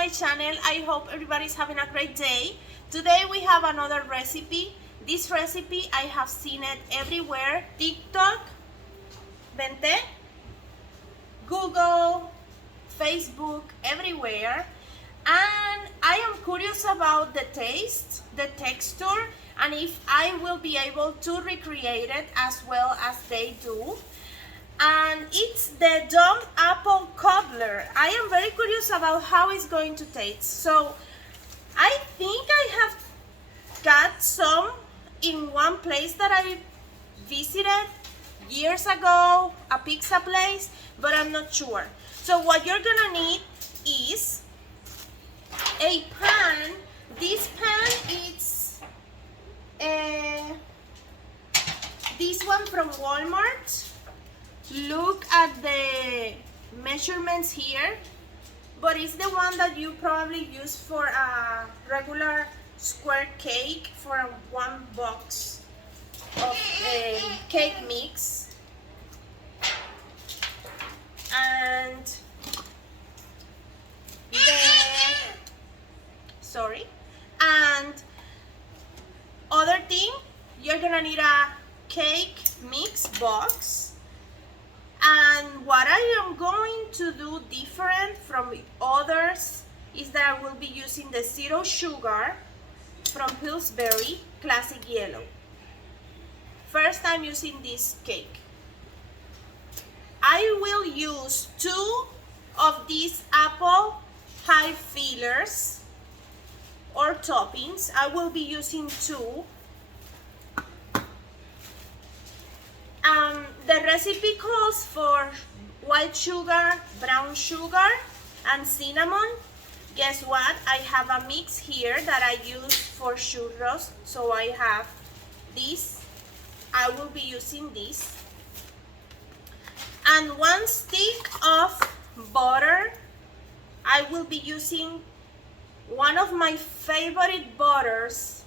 my channel. I hope everybody's having a great day. Today we have another recipe. This recipe, I have seen it everywhere. TikTok, Vente, Google, Facebook, everywhere. And I am curious about the taste, the texture, and if I will be able to recreate it as well as they do. And it's the dumb apple cobbler. I am very curious about how it's going to taste. So I think I have got some in one place that I visited years ago, a pizza place, but I'm not sure. So what you're gonna need is a pan. This pan is this one from Walmart. Look at the measurements here, but it's the one that you probably use for a regular square cake for one box of cake mix. And and other thing, you're gonna need a cake mix box. And what I am going to do different from others is that I will be using the zero sugar from Pillsbury Classic Yellow. First time using this cake. I will use 2 of these apple pie fillers or toppings. I will be using 2. The recipe calls for white sugar, brown sugar, and cinnamon. Guess what? I have a mix here that I use for churros. So I have this. I will be using this. And 1 stick of butter. I will be using one of my favorite butters,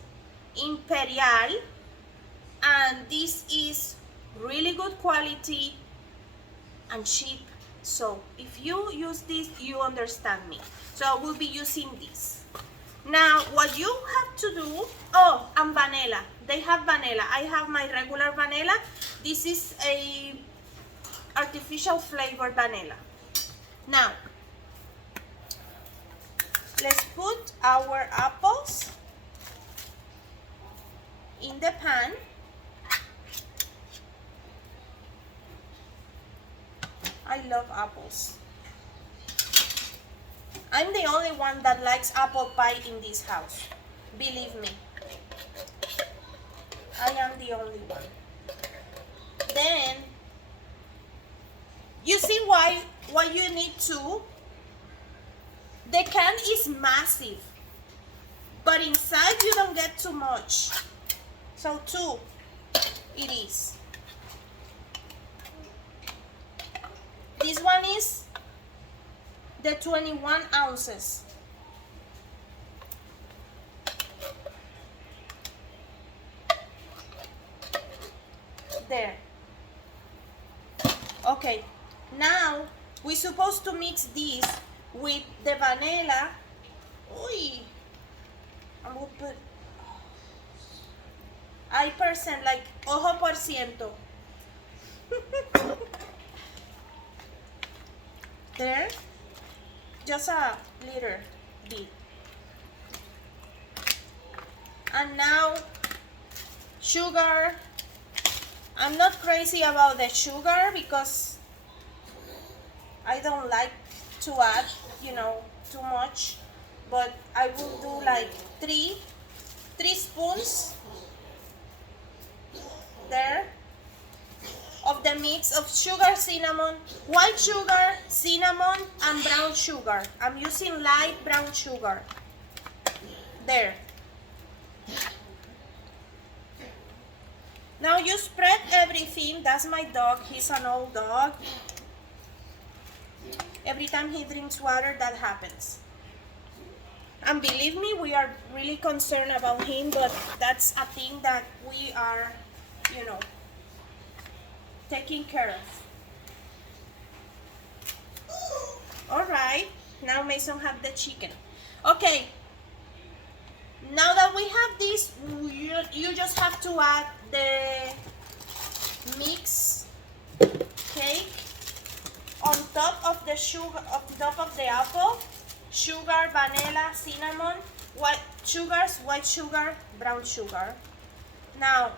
Imperial. And this is really good quality and cheap. So if you use this, you understand me. So I will be using this. Now what you have to do, oh, and vanilla. They have vanilla. I have my regular vanilla. This is a artificial flavored vanilla. Now let's put our apples in the pan. I love apples. I'm the only one that likes apple pie in this house. Believe me. I am the only one. Then, you see why you need 2? The can is massive, but inside you don't get too much. So 2 it is. This one is the 21 ounces. There. Okay, now we're supposed to mix this with the vanilla. Uy, I'm gonna put I% like ojo por ciento. There, just a little bit. And now sugar. I'm not crazy about the sugar because I don't like to add, too much. But I will do like 3 spoons there of the mix of sugar, cinnamon, white sugar, cinnamon, and brown sugar. I'm using light brown sugar. There. Now you spread everything. That's my dog. He's an old dog. Every time he drinks water, that happens. And believe me, we are really concerned about him, but that's a thing that we are, taking care of. All right, Now Mason have the chicken. Okay. Now that we have this, you just have to add the mix cake on top of the sugar, on top of the apple, sugar, vanilla, cinnamon, white sugar, brown sugar. Now,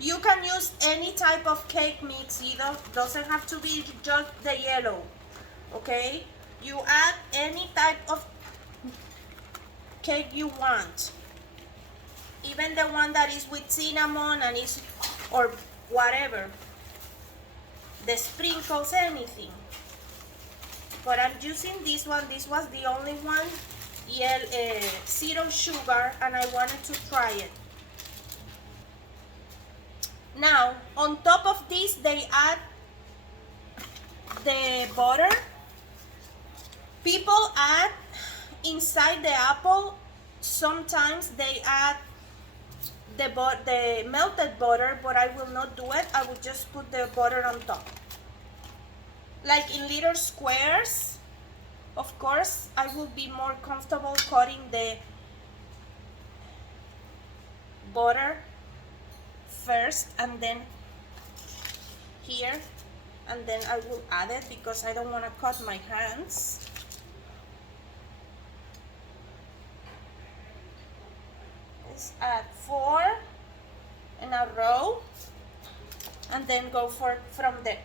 you can use any type of cake mix, either doesn't have to be just the yellow, okay? You add any type of cake you want, even the one that is with cinnamon and is, or whatever, the sprinkles, anything. But I'm using this one. This was the only one, zero sugar, and I wanted to try it. Now, on top of this, they add the butter. People add inside the apple, sometimes they add the melted butter, but I will not do it. I will just put the butter on top. Like in little squares. Of course, I will be more comfortable cutting the butter first and then here, and then I will add it because I don't want to cut my hands. Let's add 4 in a row and then go from there.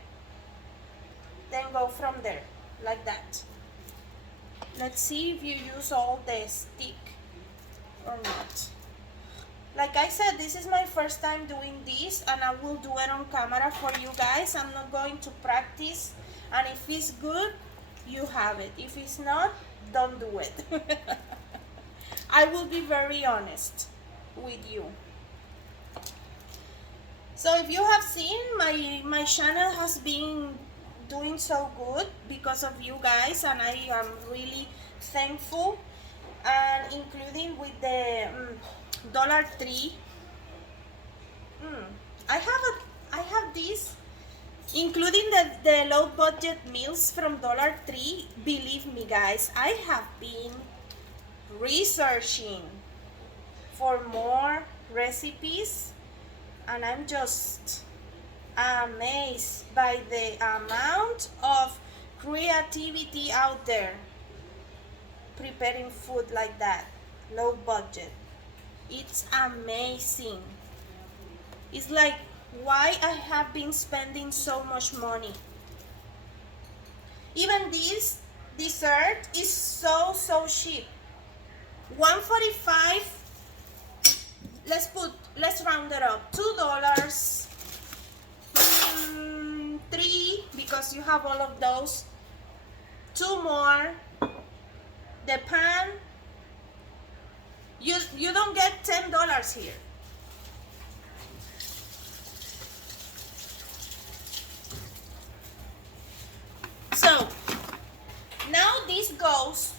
Then go from there like that. Let's see if you use all the stick or not. Like I said, this is my first time doing this, and I will do it on camera for you guys. I'm not going to practice, and if it's good, you have it. If it's not, don't do it. I will be very honest with you. So if you have seen, my channel has been doing so good because of you guys, and I am really thankful, and including with the Dollar Tree. I have this, including the low budget meals from Dollar Tree. Believe me guys, I have been researching for more recipes, and I'm just amazed by the amount of creativity out there preparing food like that, low budget. It's amazing. It's like, why I have been spending so much money. Even this dessert is so cheap. $1.45. Let's round it up. $2. 3 because you have all of those. 2 more. The pan. You don't get $10 here. So now this goes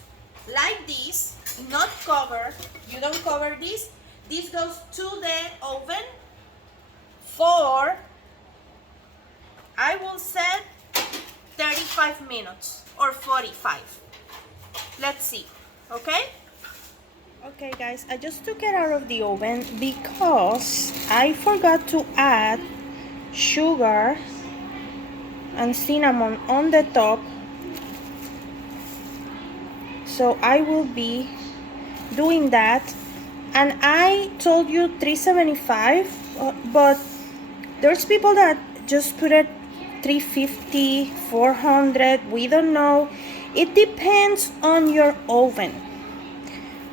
like this, not covered. You don't cover this. This goes to the oven for, I will set 35 minutes or 45. Let's see, okay? Okay guys, I just took it out of the oven because I forgot to add sugar and cinnamon on the top. So I will be doing that. And I told you $3.75, but there's people that just put it $3.50, $400, we don't know. It depends on your oven.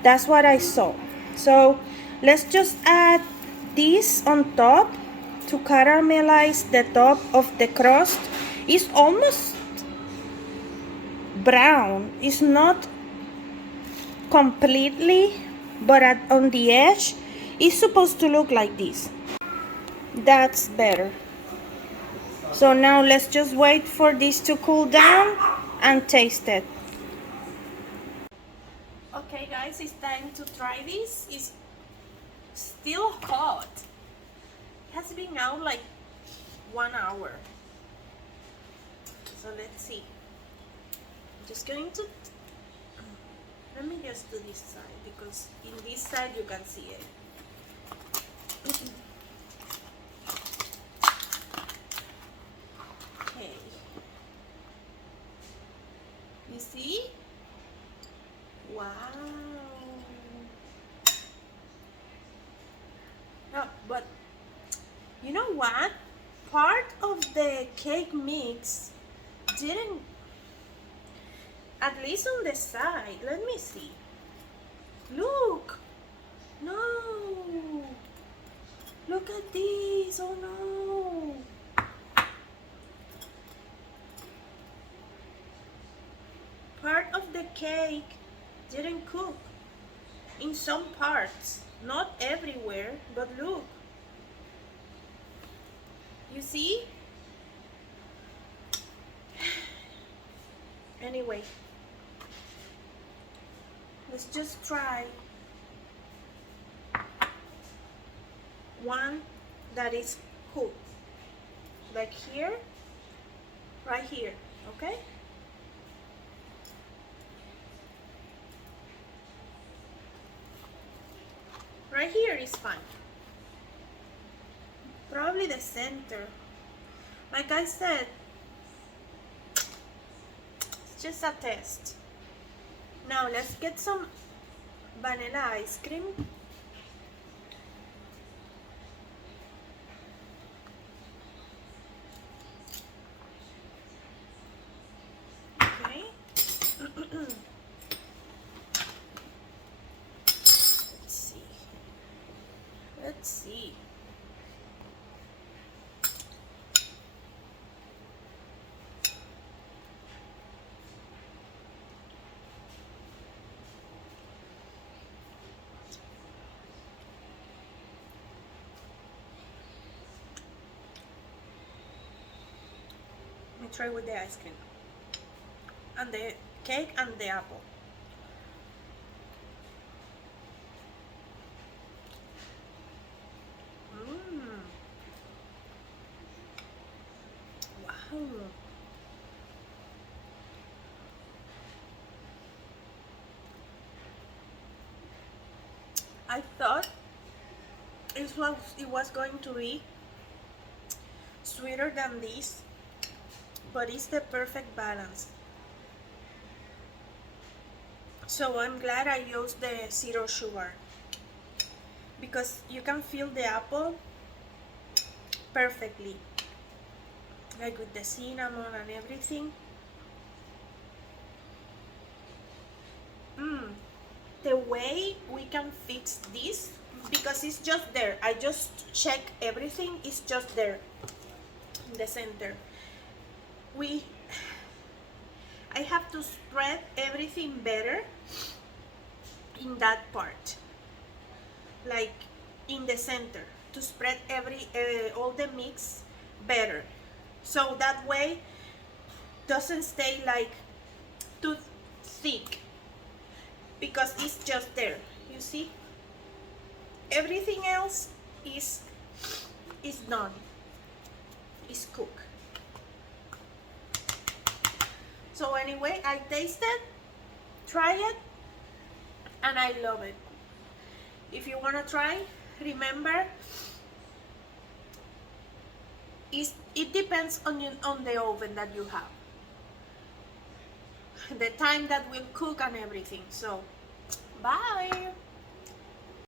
That's what I saw. So let's just add this on top to caramelize the top of the crust. It's almost brown. It's not completely, but on the edge, it's supposed to look like this. That's better. So now let's just wait for this to cool down and taste it. Okay guys, it's time to try this. It's still hot. It has been out like 1 hour. So let's see. I'm just going to Let me just do this side, because in this side you can see it. Okay. You see? Wow. Oh, but you know what? Part of the cake mix didn't, at least on the side. Let me see. Look. No. Look at this. Oh no. Part of the cake didn't cook. In some parts. Not everywhere, but look. You see? Anyway, let's just try one that is cooked. Like here, right here, okay? Right here is fine. Probably the center. Like I said, it's just a test. Now let's get some vanilla ice cream. Okay. Let's see. Let me try with the ice cream and the cake and the apple. Wow. I thought it was going to be sweeter than this, but it's the perfect balance. So I'm glad I used the zero sugar, because you can feel the apple perfectly, like with the cinnamon and everything. The way we can fix this, because it's just there, I just check everything, it's just there in the center. I have to spread everything better in that part, like in the center, to spread all the mix better, so that way doesn't stay like too thick, because it's just there. You see, everything else is done, is cooked. So anyway, I tasted, try it, and I love it. If you want to try, remember, it depends on the oven that you have, the time that will cook and everything. So bye.